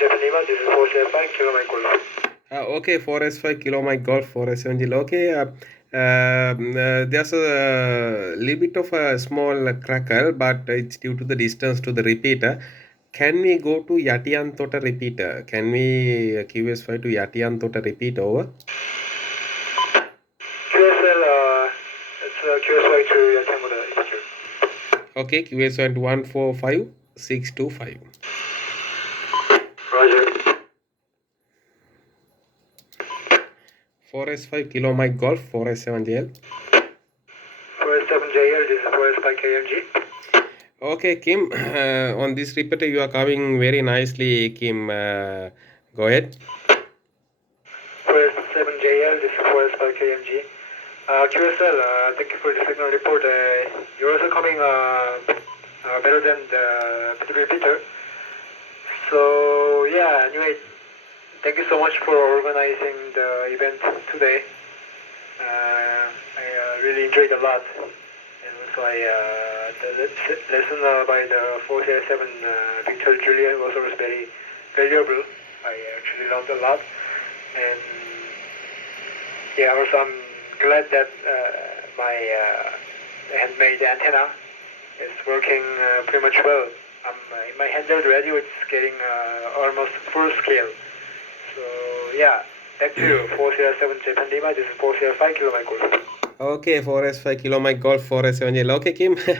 Japan Lima, this is 475 Kilo Mike Golf. Okay, 4S5 Kilo Mike Golf, 4S7 Gil. Okay, there's a little bit of a small crackle, but it's due to the distance to the repeater. Can we go to Yatiantota repeater? Can we QS5 to Yatiantota repeat over? QSL, it's QSY to Yatiamura Institute. Okay, QS1 145625. Roger. 4S5 Kilo Mike Golf, 4S7 JL. 4S7JL, this is 4S5 KMG. Okay, Kim, on this repeater you are coming very nicely, Kim. Go ahead. 4S7JL, this is 4S5 KMG. QSL, thank you for the signal report. You're also coming better than the particular repeater. So yeah, anyway, thank you so much for organizing the event today. I really enjoyed a lot, and also the lesson by the 407 Victor Julia was also very valuable. I actually learned a lot, and yeah, also I'm glad that my handmade antenna is working pretty much well. In my handheld radio, it's getting almost full scale. So yeah, back to you. 407 Japan Lima, this is 405 Kilo Mike Golf. Okay, 4S5 Kilo Mike Golf, 4S7 JL. Okay, Kim.